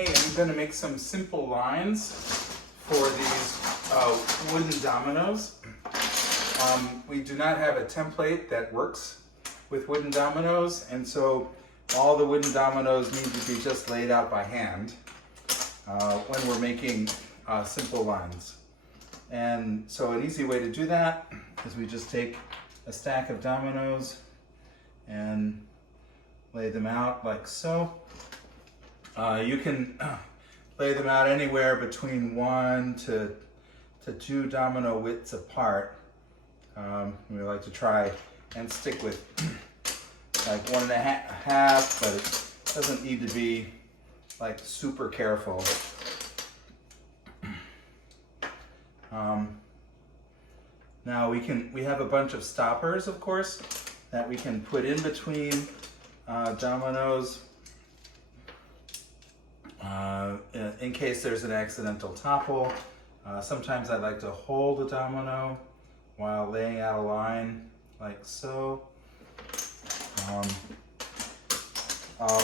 Hey, I'm going to make some simple lines for these wooden dominoes. We do not have a template that works with wooden dominoes, and so all the wooden dominoes need to be just laid out by hand when we're making simple lines. And so an easy way to do that is we just take a stack of dominoes and lay them out like so. You can lay them out anywhere between 1 to 2 domino widths apart. We like to try and stick with like 1.5, but it doesn't need to be like super careful. Now we have a bunch of stoppers, of course, that we can put in between dominoes in case there's an accidental topple. Sometimes I like to hold a domino while laying out a line like so.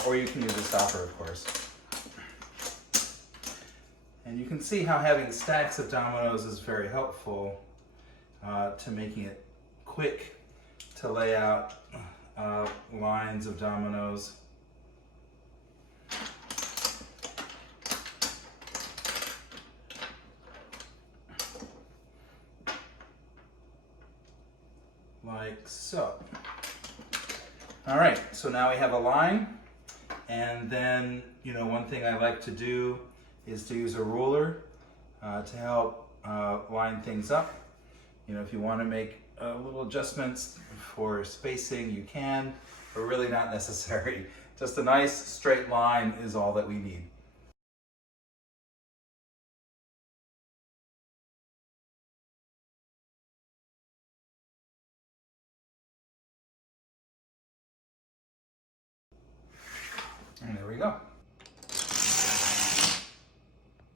Or you can use a stopper, of course. And you can see how having stacks of dominoes is very helpful to making it quick to lay out lines of dominoes. Like so. All right, so now we have a line, and then, one thing I like to do is to use a ruler to help line things up. If you want to make little adjustments for spacing, you can, but really not necessary. Just a nice straight line is all that we need. And there we go.